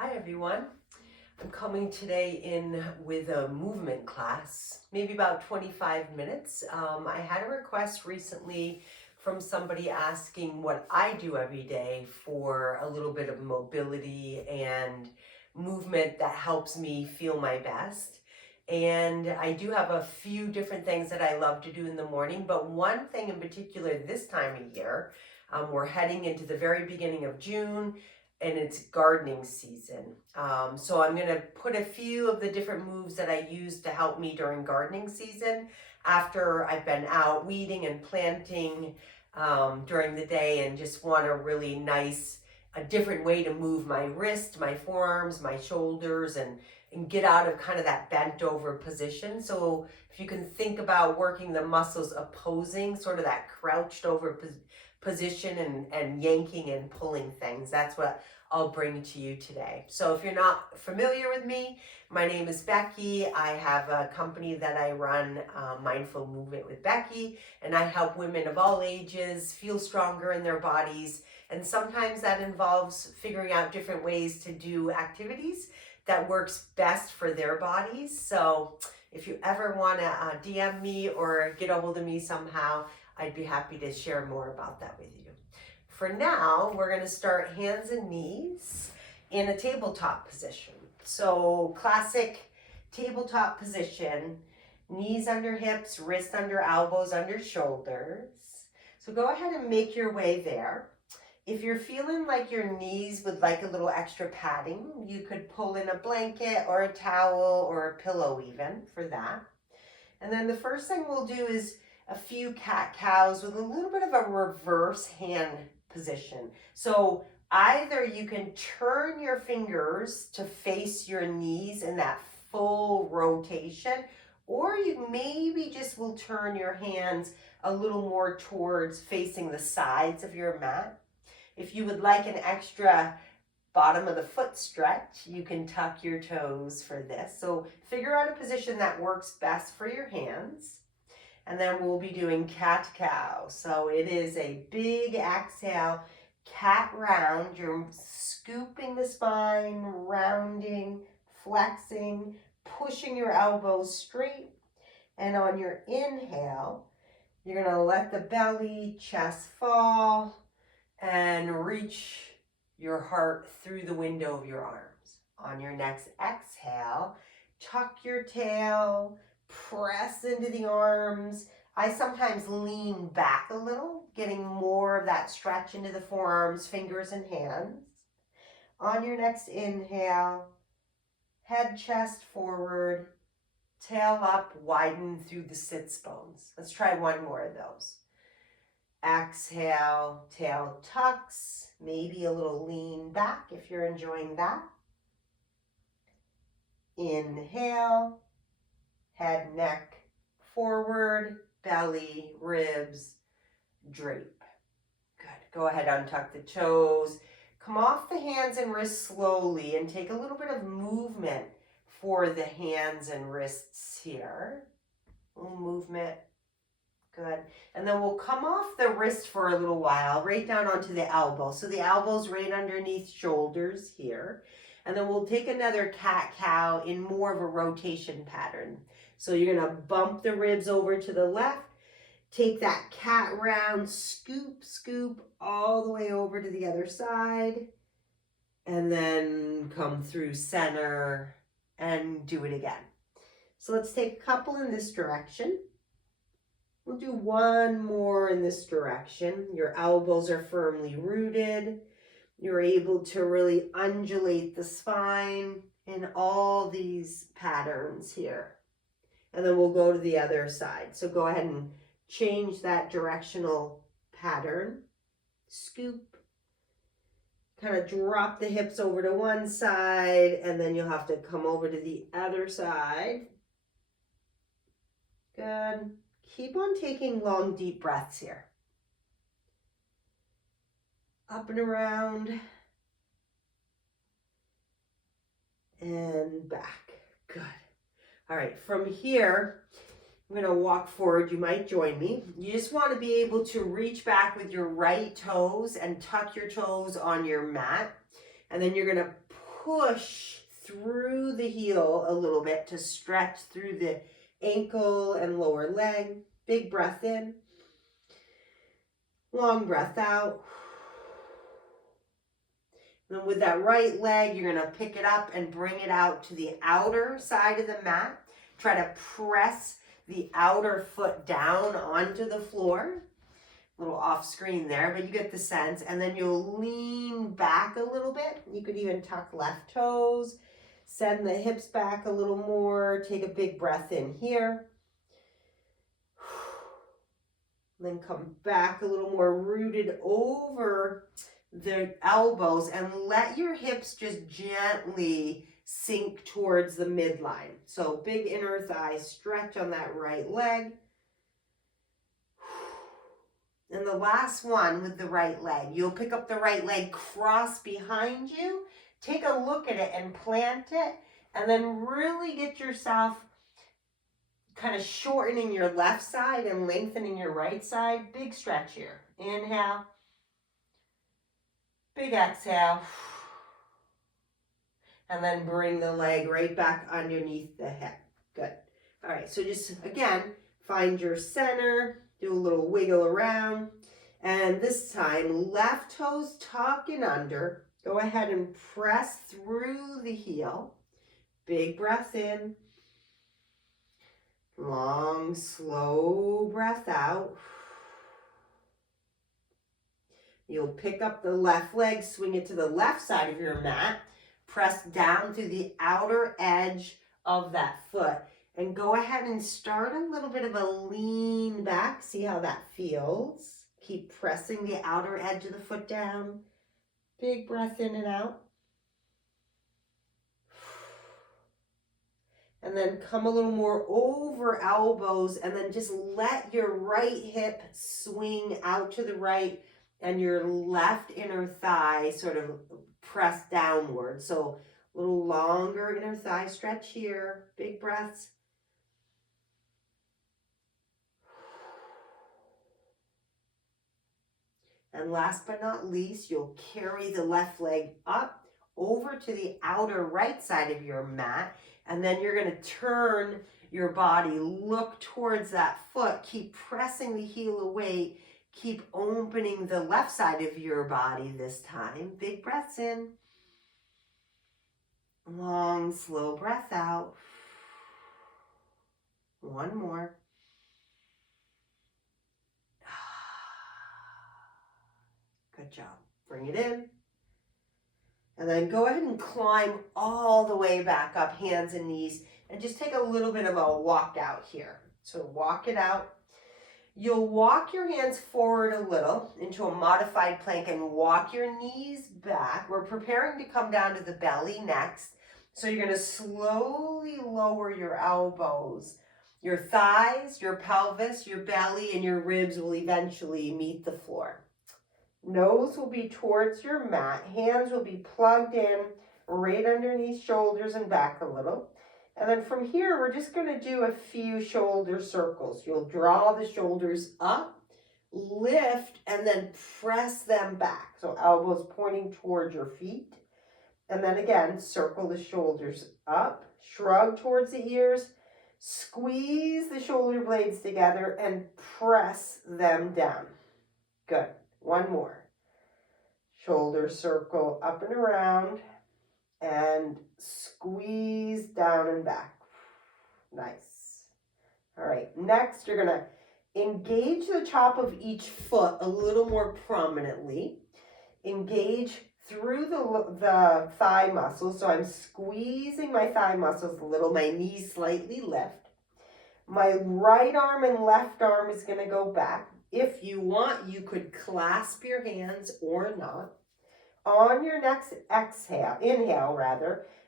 Hi everyone. I'm coming today in with a movement class, maybe about 25 minutes. I had a request recently from somebody asking what I do every day for a little bit of mobility and movement that helps me feel my best. And I do have a few different things that I love to do in the morning, but one thing in particular this time of year, we're heading into the very beginning of June and it's gardening season. So I'm gonna put a few of the different moves that I use to help me during gardening season after I've been out weeding and planting during the day and just want a really nice, a different way to move my wrist, my forearms, my shoulders, and get out of kind of that bent over position. So if you can think about working the muscles opposing sort of that crouched over position and yanking and pulling things, that's what I'll bring to you today. So if you're not familiar with me, my name is Becky. I have a company that I run, Mindful Movement with Becky, and I help women of all ages feel stronger in their bodies. And sometimes that involves figuring out different ways to do activities that works best for their bodies. So if you ever want to DM me or get a hold of me somehow, I'd be happy to share more about that with you. For now, we're going to start hands and knees in a tabletop position. So classic tabletop position, knees under hips, wrist under elbows, under shoulders. So go ahead and make your way there. If you're feeling like your knees would like a little extra padding, you could pull in a blanket or a towel or a pillow even for that. And then the first thing we'll do is a few cat-cows with a little bit of a reverse hand position. So either you can turn your fingers to face your knees in that full rotation, or you maybe just will turn your hands a little more towards facing the sides of your mat. If you would like an extra bottom of the foot stretch, you can tuck your toes for this. So figure out a position that works best for your hands. And then we'll be doing cat-cow. So it is a big exhale, cat round. You're scooping the spine, rounding, flexing, pushing your elbows straight. And on your inhale, you're gonna let the belly, chest fall, and reach your heart through the window of your arms. On your next exhale, tuck your tail, press into the arms. I sometimes lean back a little, getting more of that stretch into the forearms, fingers, and hands. On your next inhale, head, chest forward, tail up, widen through the sits bones. Let's try one more of those. Exhale, tail tucks, maybe a little lean back if you're enjoying that. Inhale, head, neck forward, belly, ribs, drape. Good. Go ahead, untuck the toes. Come off the hands and wrists slowly and take a little bit of movement for the hands and wrists here. A little movement. Good. And then we'll come off the wrist for a little while, right down onto the elbow. So the elbow's right underneath shoulders here. And then we'll take another cat-cow in more of a rotation pattern. So you're going to bump the ribs over to the left, take that cat round, scoop, scoop all the way over to the other side, and then come through center and do it again. So let's take a couple in this direction. We'll do one more in this direction. Your elbows are firmly rooted. You're able to really undulate the spine in all these patterns here. And then we'll go to the other side. So go ahead and change that directional pattern. Scoop. Kind of drop the hips over to one side, and then you'll have to come over to the other side. Good. Keep on taking long, deep breaths here. Up and around. And back. Good. All right, from here, I'm going to walk forward. You might join me. You just want to be able to reach back with your right toes and tuck your toes on your mat. And then you're going to push through the heel a little bit to stretch through the ankle and lower leg. Big breath in. Long breath out. Then with that right leg, you're going to pick it up and bring it out to the outer side of the mat. Try to press the outer foot down onto the floor. A little off screen there, but you get the sense. And then you'll lean back a little bit. You could even tuck left toes. Send the hips back a little more. Take a big breath in here. Then come back a little more, rooted over the elbows, and let your hips just gently sink towards the midline. So big inner thigh stretch on that right leg. And the last one with the right leg, you'll pick up the right leg, cross behind you, take a look at it and plant it, and then really get yourself kind of shortening your left side and lengthening your right side. Big stretch here. Inhale. Big exhale. And then bring the leg right back underneath the hip. Good. All right, so just, again, find your center, do a little wiggle around. And this time, left toes tucking under. Go ahead and press through the heel. Big breath in. Long, slow breath out. You'll pick up the left leg, swing it to the left side of your mat, press down to the outer edge of that foot, and go ahead and start a little bit of a lean back. See how that feels. Keep pressing the outer edge of the foot down. Big breath in and out. And then come a little more over elbows, and then just let your right hip swing out to the right and your left inner thigh sort of press downward. So a little longer inner thigh stretch here. Big breaths. And last but not least, you'll carry the left leg up over to the outer right side of your mat. And then you're going to turn your body, look towards that foot, keep pressing the heel away, keep opening the left side of your body this time. Big breaths in. Long, slow breath out. One more. Good job. Bring it in. And then go ahead and climb all the way back up, hands and knees, and just take a little bit of a walk out here. So walk it out. You'll walk your hands forward a little into a modified plank and walk your knees back. We're preparing to come down to the belly next. So you're going to slowly lower your elbows. Your thighs, your pelvis, your belly, and your ribs will eventually meet the floor. Nose will be towards your mat. Hands will be plugged in right underneath shoulders and back a little. And then from here, we're just going to do a few shoulder circles. You'll draw the shoulders up, lift, and then press them back. So elbows pointing towards your feet. And then again, circle the shoulders up, shrug towards the ears, squeeze the shoulder blades together, and press them down. Good. One more. Shoulder circle up and around and squeeze down and back. Nice. All right, next you're going to engage the top of each foot a little more prominently. Engage through the thigh muscles. So I'm squeezing my thigh muscles a little. My knees slightly lift. My right arm and left arm is going to go back. If you want, you could clasp your hands or not. On your next inhale,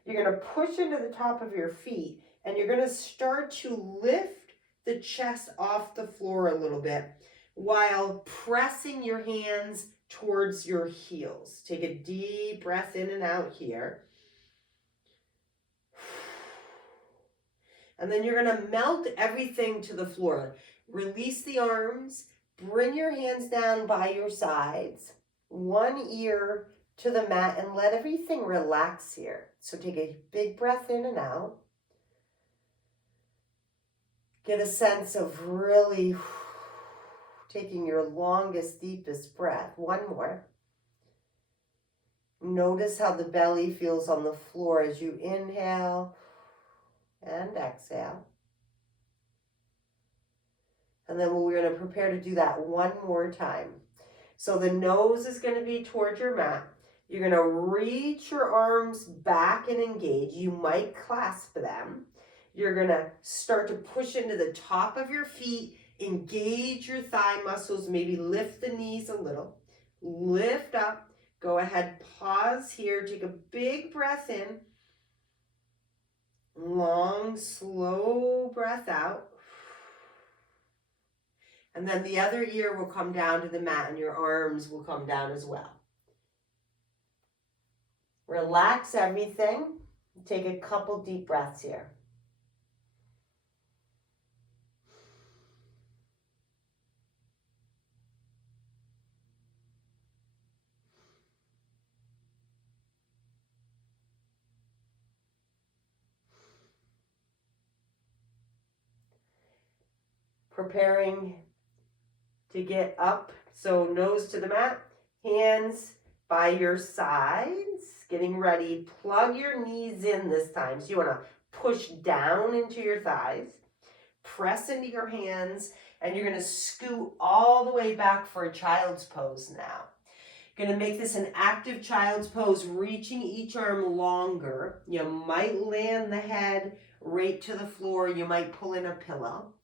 you're going to push into the top of your feet, and you're going to start to lift the chest off the floor a little bit while pressing your hands towards your heels. Take a deep breath in and out here. And then you're going to melt everything to the floor. Release the arms. Bring your hands down by your sides. One ear to the mat and let everything relax here. So take a big breath in and out. Get a sense of really taking your longest, deepest breath. One more. Notice how the belly feels on the floor as you inhale and exhale. And then we're going to prepare to do that one more time. So the nose is going to be towards your mat. You're going to reach your arms back and engage. You might clasp them. You're going to start to push into the top of your feet. Engage your thigh muscles. Maybe lift the knees a little. Lift up. Go ahead, pause here. Take a big breath in. Long, slow breath out. And then the other ear will come down to the mat and your arms will come down as well. Relax everything. Take a couple deep breaths here. Preparing to get up. So nose to the mat, hands by your sides, getting ready. Plug your knees in this time. So you want to push down into your thighs, press into your hands, and you're going to scoot all the way back for a child's pose now. Going to make this an active child's pose, reaching each arm longer. You might land the head right to the floor. You might pull in a pillow.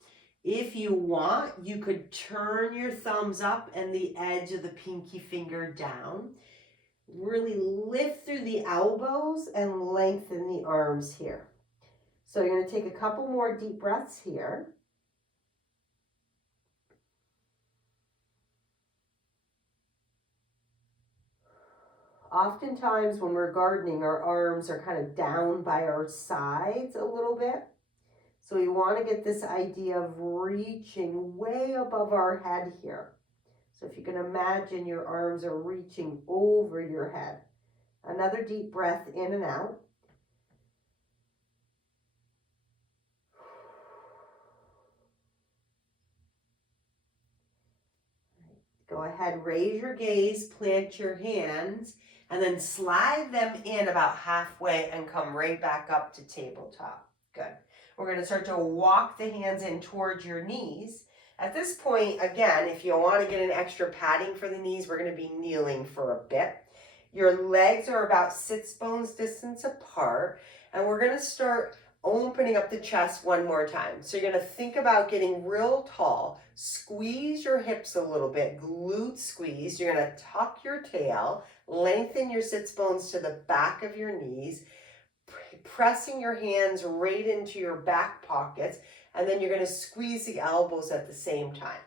If you want, you could turn your thumbs up and the edge of the pinky finger down. Really lift through the elbows and lengthen the arms here. So you're going to take a couple more deep breaths here. Oftentimes when we're gardening, our arms are kind of down by our sides a little bit. So we want to get this idea of reaching way above our head here. So if you can imagine your arms are reaching over your head. Another deep breath in and out. Go ahead, raise your gaze, plant your hands, and then slide them in about halfway and come right back up to tabletop. Good. We're going to start to walk the hands in towards your knees. At this point, again, if you want to get an extra padding for the knees, we're going to be kneeling for a bit. Your legs are about sits bones distance apart, and we're going to start opening up the chest one more time. So you're going to think about getting real tall. Squeeze your hips a little bit, glute squeeze. You're going to tuck your tail, lengthen your sits bones to the back of your knees, pressing your hands right into your back pockets, and then you're going to squeeze the elbows at the same time.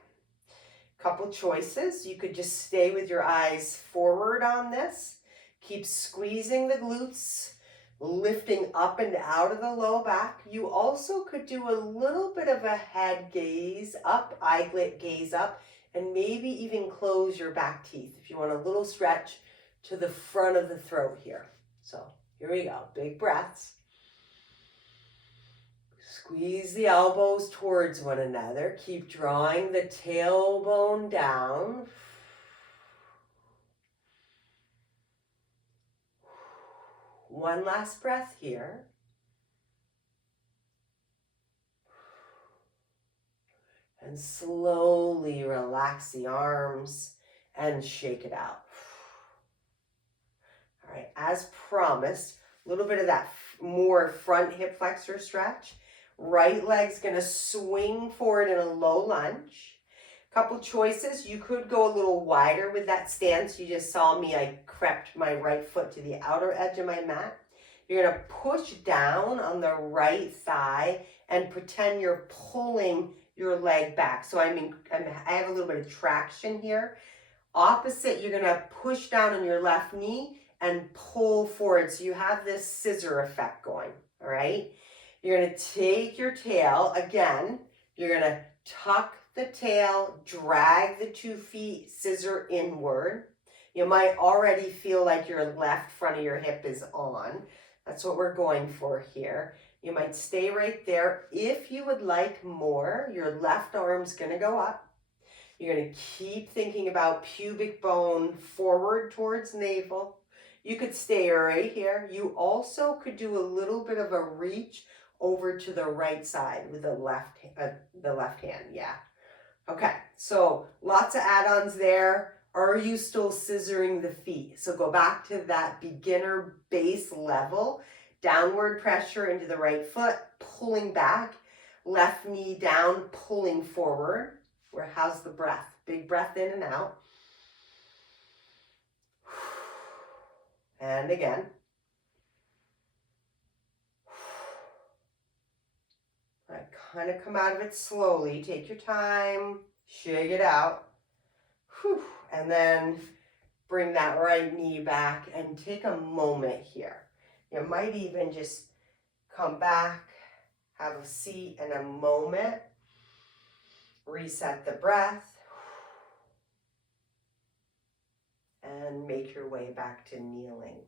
Couple choices. You could just stay with your eyes forward on this. Keep squeezing the glutes, lifting up and out of the low back. You also could do a little bit of a head gaze up, eyelid gaze up, and maybe even close your back teeth if you want a little stretch to the front of the throat here. So here we go. Big breaths. Squeeze the elbows towards one another. Keep drawing the tailbone down. One last breath here. And slowly relax the arms and shake it out. All right, as promised, a little bit of that more front hip flexor stretch. Right leg's gonna swing forward in a low lunge. Couple choices. You could go a little wider with that stance. You just saw me, I crept my right foot to the outer edge of my mat. You're gonna push down on the right thigh and pretend you're pulling your leg back. So I have a little bit of traction here. Opposite, you're gonna push down on your left knee and pull forward. So you have this scissor effect going, all right? You're going to take your tail, again, you're going to tuck the tail, drag the 2 feet, scissor inward. You might already feel like your left front of your hip is on. That's what we're going for here. You might stay right there. If you would like more, your left arm's gonna go up. You're gonna keep thinking about pubic bone forward towards navel. You could stay right here. You also could do a little bit of a reach over to the right side with the left hand, yeah. Okay, so lots of add-ons there. Are you still scissoring the feet? So go back to that beginner base level, downward pressure into the right foot, pulling back, left knee down, pulling forward. How's the breath? Big breath in and out. And again. All right, kind of come out of it slowly. Take your time, shake it out. Whew. And then bring that right knee back and take a moment here. You might even just come back, have a seat and a moment. Reset the breath. And make your way back to kneeling.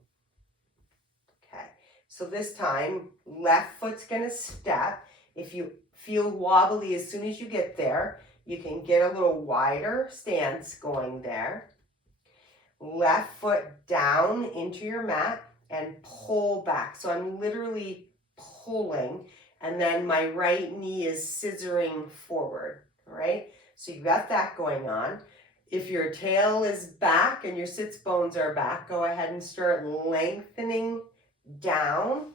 Okay, so this time, left foot's gonna step. If you feel wobbly as soon as you get there, you can get a little wider stance going there. Left foot down into your mat and pull back. So I'm literally pulling, and then my right knee is scissoring forward, all right? So you got that going on. If your tail is back and your sits bones are back, go ahead and start lengthening downward.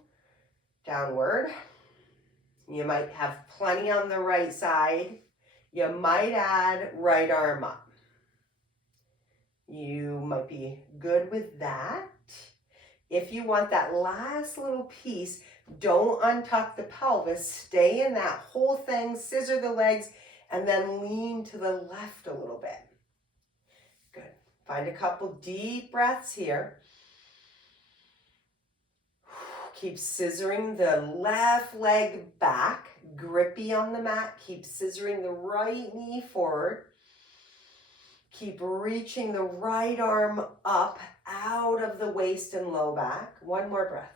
You might have plenty on the right side. You might add right arm up. You might be good with that. If you want that last little piece, don't untuck the pelvis. Stay in that whole thing, scissor the legs, and then lean to the left a little bit. Good. Find a couple deep breaths here. Keep scissoring the left leg back, grippy on the mat. Keep scissoring the right knee forward. Keep reaching the right arm up out of the waist and low back. One more breath.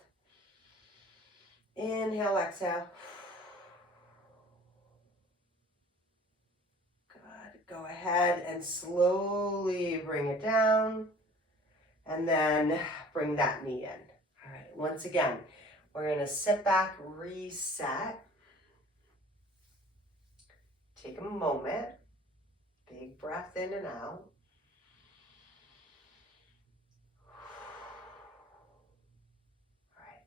Inhale, exhale. Good. Go ahead and slowly bring it down. And then bring that knee in. All right, once again, we're going to sit back, reset. Take a moment. Big breath in and out. All right.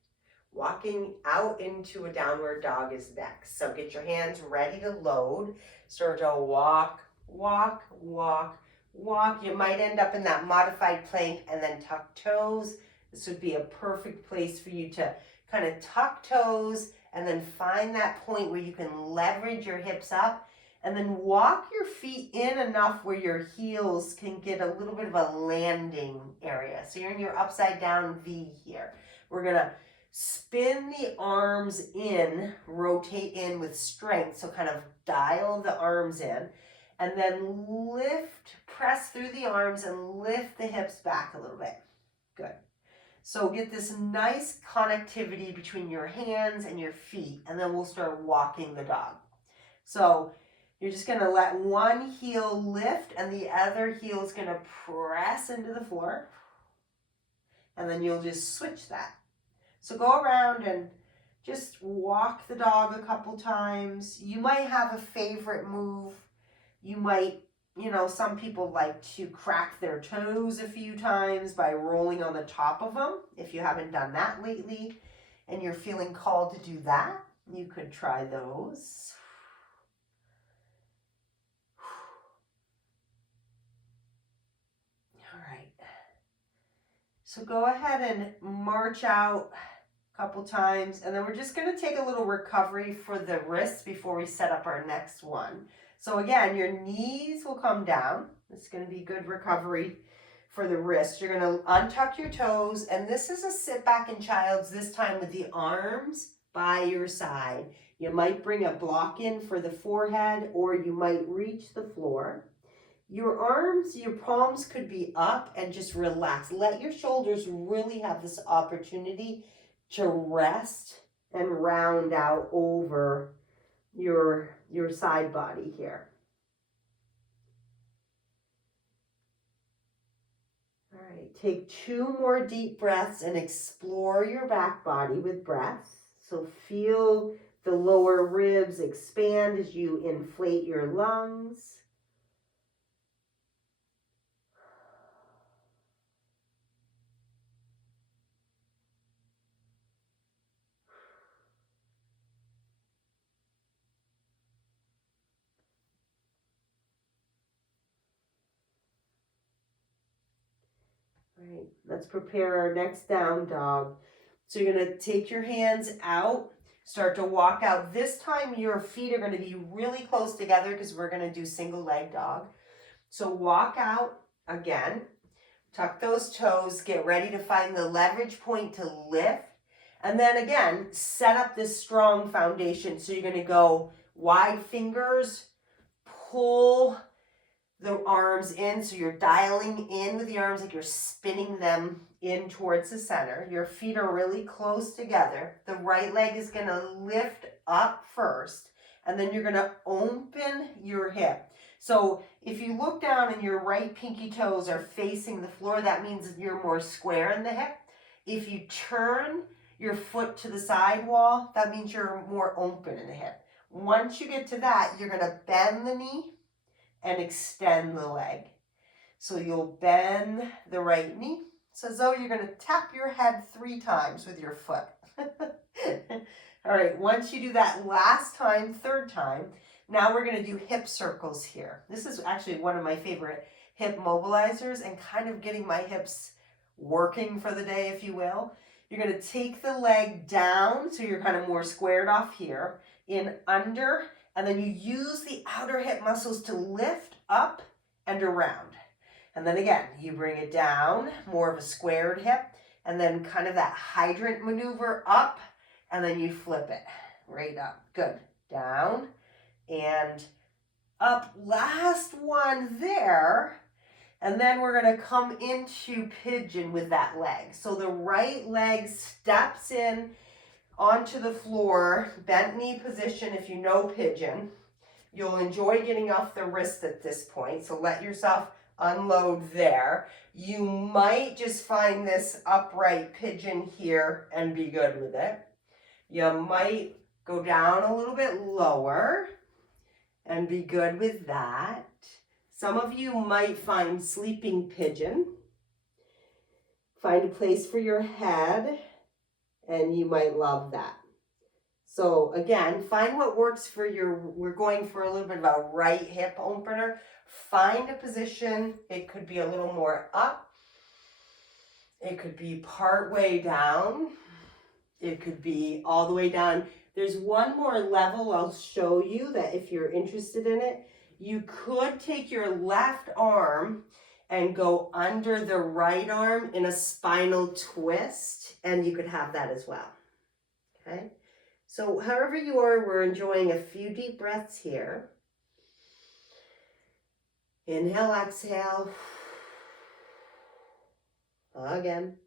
Walking out into a downward dog is next. So get your hands ready to load. Start to walk, walk, walk, walk. You might end up in that modified plank and then tuck toes. This would be a perfect place for you to kind of tuck toes and then find that point where you can leverage your hips up. And then walk your feet in enough where your heels can get a little bit of a landing area. So you're in your upside down V here. We're gonna spin the arms in, rotate in with strength. So kind of dial the arms in and then lift, press through the arms and lift the hips back a little bit. Good. So get this nice connectivity between your hands and your feet, and then we'll start walking the dog. So you're just gonna let one heel lift and the other heel is gonna press into the floor. And then you'll just switch that. So go around and just walk the dog a couple times. You might have a favorite move. You might, some people like to crack their toes a few times by rolling on the top of them. If you haven't done that lately and you're feeling called to do that, you could try those. So go ahead and march out a couple times, and then we're just going to take a little recovery for the wrists before we set up our next one. So again, your knees will come down. It's going to be good recovery for the wrists. You're going to untuck your toes, and this is a sit back in child's, this time with the arms by your side. You might bring a block in for the forehead, or you might reach the floor. Your arms, your palms could be up and just relax. Let your shoulders really have this opportunity to rest and round out over your side body here. All right, take 2 more deep breaths and explore your back body with breath. So feel the lower ribs expand as you inflate your lungs. All right, let's prepare our next down dog. So you're going to take your hands out, start to walk out. This time your feet are going to be really close together because we're going to do single leg dog. So walk out again, tuck those toes, get ready to find the leverage point to lift. And then again, set up this strong foundation. So you're going to go wide fingers, pull the arms in, so you're dialing in with the arms like you're spinning them in towards the center. Your feet are really close together. The right leg is going to lift up first, and then you're going to open your hip. So if you look down and your right pinky toes are facing the floor, that means you're more square in the hip. If you turn your foot to the side wall, that means you're more open in the hip. Once you get to that, you're going to bend the knee and extend the leg. So you'll bend the right knee. It's as though you're going to tap your head 3 times with your foot. All right, once you do that last time, 3rd time, now we're going to do hip circles here. This is actually one of my favorite hip mobilizers and kind of getting my hips working for the day, if you will. You're going to take the leg down, so you're kind of more squared off here, in under, and then you use the outer hip muscles to lift up and around. And then again, you bring it down, more of a squared hip, and then kind of that hydrant maneuver up, and then you flip it right up. Good. Down and up. Last one there. And then we're going to come into pigeon with that leg. So the right leg steps in onto the floor, bent knee position if you know pigeon. You'll enjoy getting off the wrist at this point, so let yourself unload there. You might just find this upright pigeon here and be good with it. You might go down a little bit lower and be good with that. Some of you might find sleeping pigeon. Find a place for your head, and you might love that. So again, find what works for we're going for a little bit of a right hip opener. Find a position. It could be a little more up. It could be part way down. It could be all the way down. There's one more level I'll show you that if you're interested in it, you could take your left arm and go under the right arm in a spinal twist, and you could have that as well. Okay? So however you are, we're enjoying a few deep breaths here. Inhale, exhale. Again.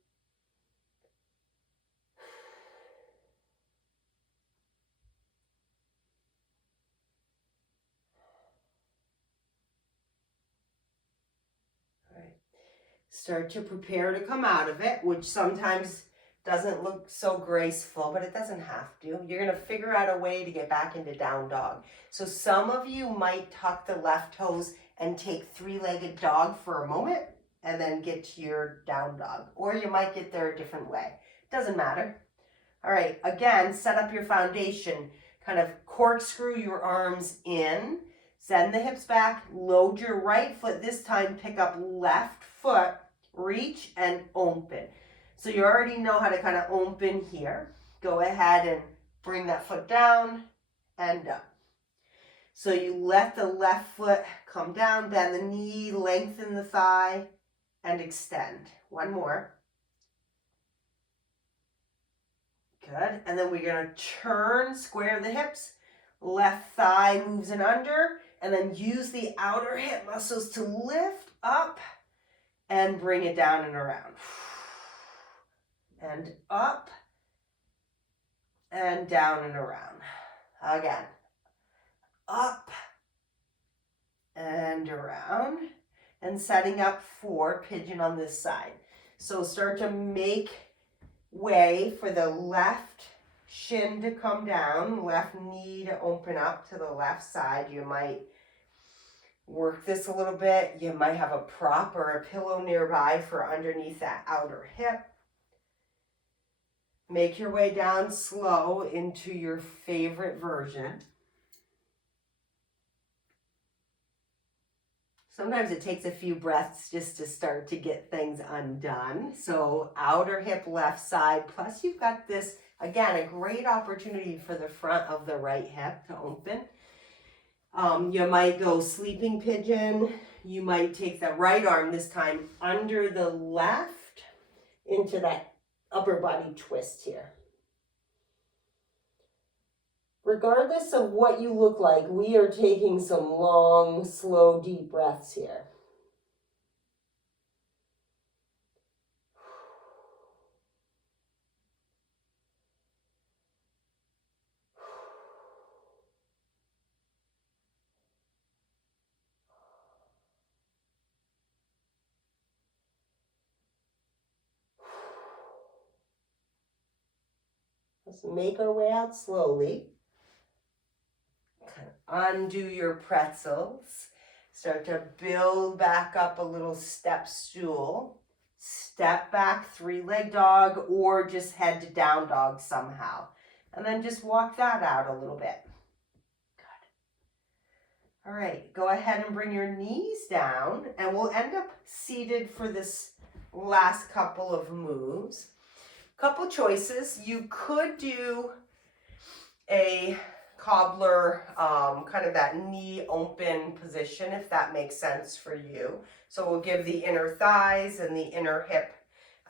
All right. Start to prepare to come out of it, which sometimes doesn't look so graceful, but it doesn't have to. You're going to figure out a way to get back into down dog. So some of you might tuck the left toes and take 3-legged dog for a moment and then get to your down dog. Or you might get there a different way. Doesn't matter. All right, again, set up your foundation. Kind of corkscrew your arms in. Send the hips back. Load your right foot. This time, pick up left foot. Reach and open. So you already know how to kind of open here. Go ahead and bring that foot down and up. So you let the left foot come down, bend the knee, lengthen the thigh, and extend. One more. Good. And then we're going to turn, square the hips. Left thigh moves in under, And then use the outer hip muscles to lift up and bring it down and around. And up and down and around. Again, up and around, and setting up for pigeon on this side. So start to make way for the left shin to come down, left knee to open up to the left side. You might work this a little bit. You might have a prop or a pillow nearby for underneath that outer hip. Make your way down slow into your favorite version. Sometimes it takes a few breaths just to start to get things undone. So outer hip, left side, plus you've got this, again, a great opportunity for the front of the right hip to open. You might go sleeping pigeon. You might take the right arm this time under the left into that upper body twist here. Regardless of what you look like, we are taking some long, slow, deep breaths here. Let's make our way out slowly. Undo your pretzels. Start to build back up a little step stool. Step back, three-leg dog, or just head to down dog somehow. And then just walk that out a little bit. Good. All right, go ahead and bring your knees down, and we'll end up seated for this last couple of moves. Couple choices. You could do a cobbler, kind of that knee open position, if that makes sense for you. So we'll give the inner thighs and the inner hip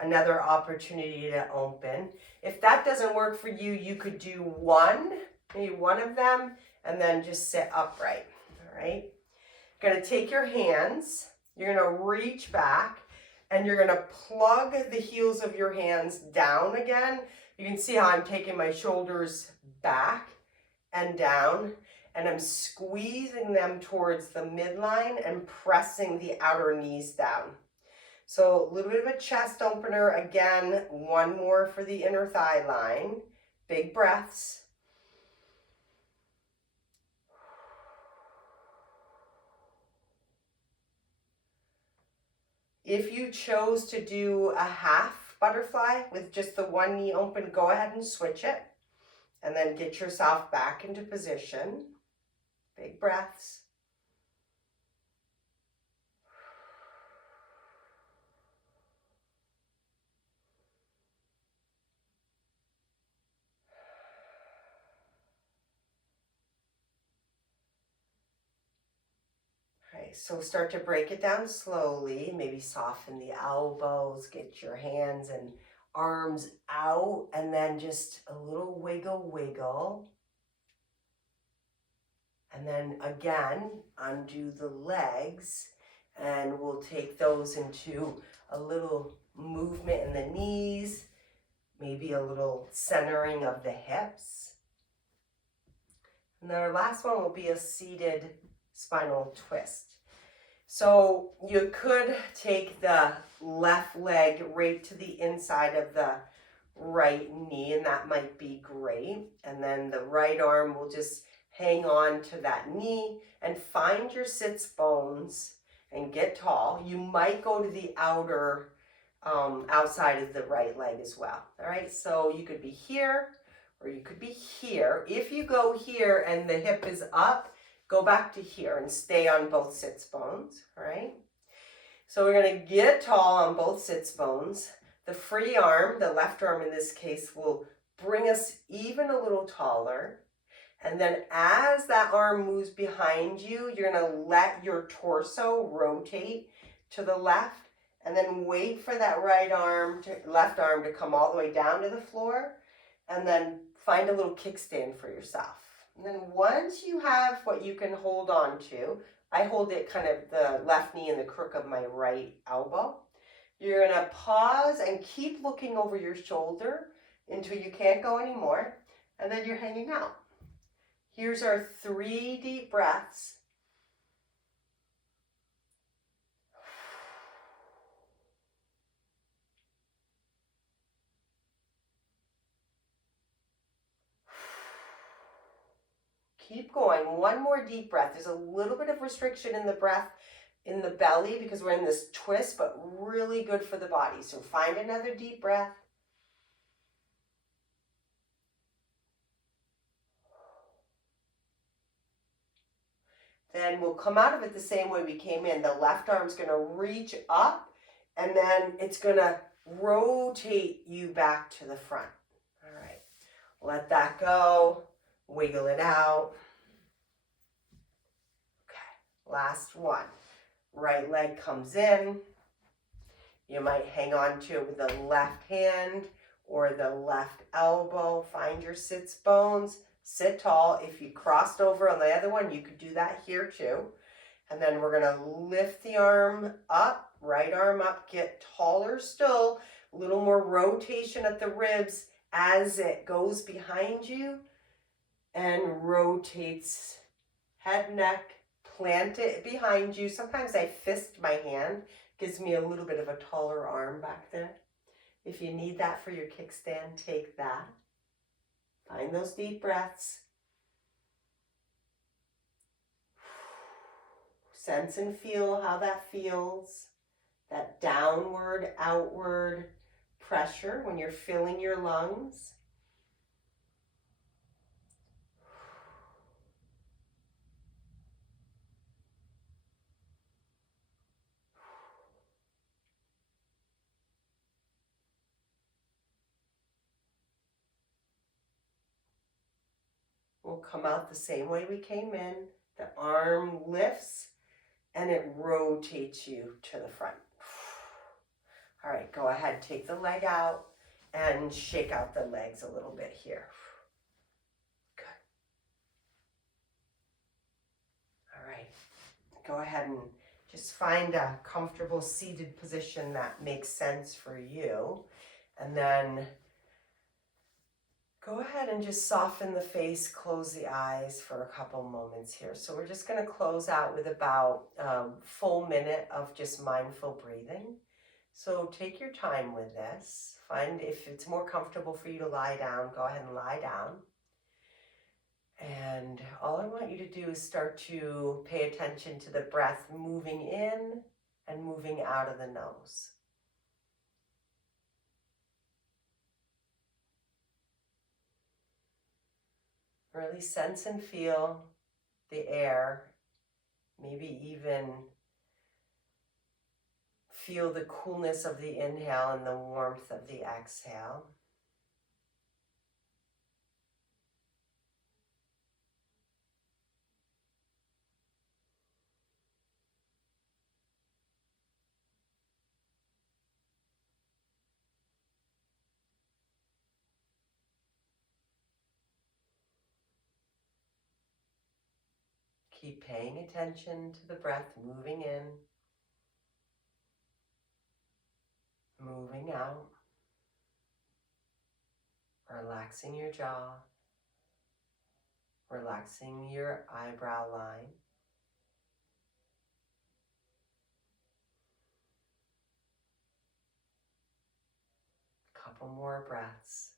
another opportunity to open. If that doesn't work for you, you could do maybe one of them, and then just sit upright. All right. You're going to take your hands, you're going to reach back, and you're going to plug the heels of your hands down again. You can see how I'm taking my shoulders back and down, and I'm squeezing them towards the midline and pressing the outer knees down. So a little bit of a chest opener. Again, one more for the inner thigh line. Big breaths. If you chose to do a half butterfly with just the one knee open, go ahead and switch it. And then get yourself back into position. Big breaths. Okay, so start to break it down slowly. Maybe soften the elbows, get your hands and arms out, and then just a little wiggle, wiggle. And then again, undo the legs, and we'll take those into a little movement in the knees, maybe a little centering of the hips. And then our last one will be a seated spinal twist. So you could take the left leg right to the inside of the right knee, and that might be great. And then the right arm will just hang on to that knee and find your sits bones and get tall. You might go to the outer, outside of the right leg as well. All right, so you could be here or you could be here. If you go here and the hip is up, go back to here and stay on both sits bones, all right? So we're gonna get tall on both sits bones. The free arm, the left arm in this case, will bring us even a little taller. And then as that arm moves behind you, you're gonna let your torso rotate to the left, and then wait for that left arm to come all the way down to the floor, and then find a little kickstand for yourself. And then once you have what you can hold on to, I hold it kind of the left knee in the crook of my right elbow. You're gonna pause and keep looking over your shoulder until you can't go anymore, and then you're hanging out. Here's our 3 deep breaths. Keep going. One more deep breath. There's a little bit of restriction in the breath in the belly because we're in this twist, but really good for the body. So find another deep breath. Then we'll come out of it the same way we came in. The left arm's going to reach up, and then it's going to rotate you back to the front. All right. Let that go. Wiggle it out. Okay. Last one. Right leg comes in. You might hang on to it with the left hand or the left elbow. Find your sits bones. Sit tall. If you crossed over on the other one, you could do that here too. And then we're going to lift the arm up, right arm up, get taller still. A little more rotation at the ribs as it goes behind you and rotates head, neck, plant it behind you. Sometimes I fist my hand. Gives me a little bit of a taller arm back there. If you need that for your kickstand, take that. Find those deep breaths. Sense and feel how that feels. That downward, outward pressure when you're filling your lungs. We'll come out the same way we came in. The arm lifts and it rotates you to the front. All right, go ahead, take the leg out and shake out the legs a little bit here. Good. All right, go ahead and just find a comfortable seated position that makes sense for you. And then go ahead and just soften the face, close the eyes for a couple moments here. So we're just going to close out with about a full minute of just mindful breathing. So take your time with this. Find if it's more comfortable for you to lie down, go ahead and lie down. And all I want you to do is start to pay attention to the breath moving in and moving out of the nose. Really sense and feel the air, maybe even feel the coolness of the inhale and the warmth of the exhale. Keep paying attention to the breath moving in, moving out, relaxing your jaw, relaxing your eyebrow line. Couple more breaths.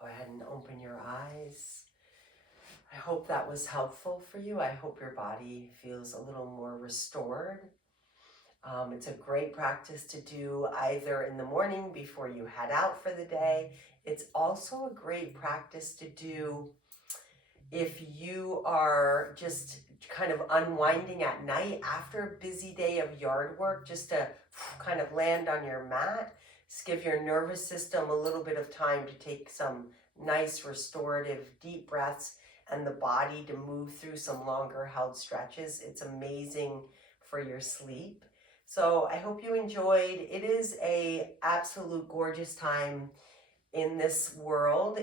Go ahead and open your eyes. I hope that was helpful for you. I hope your body feels a little more restored. It's a great practice to do either in the morning before you head out for the day. It's also a great practice to do if you are just kind of unwinding at night after a busy day of yard work, just to kind of land on your mat. Just give your nervous system a little bit of time to take some nice restorative deep breaths and the body to move through some longer held stretches. It's amazing for your sleep. So I hope you enjoyed. It is a absolute gorgeous time in this world,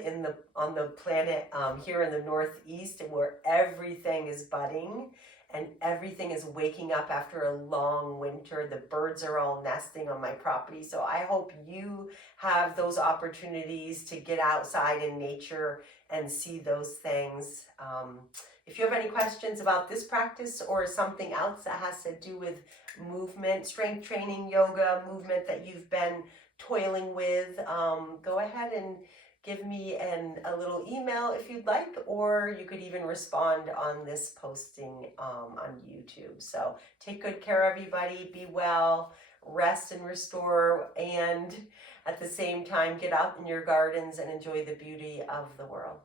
on the planet, here in the Northeast, where everything is budding and everything is waking up after a long winter. The birds are all nesting on my property, so I hope you have those opportunities to get outside in nature and see those things. If you have any questions about this practice or something else that has to do with movement, strength training, yoga, movement that you've been toiling with, go ahead and give me a little email if you'd like, or you could even respond on this posting on YouTube. So take good care, everybody. Be well, rest and restore, and at the same time, get out in your gardens and enjoy the beauty of the world.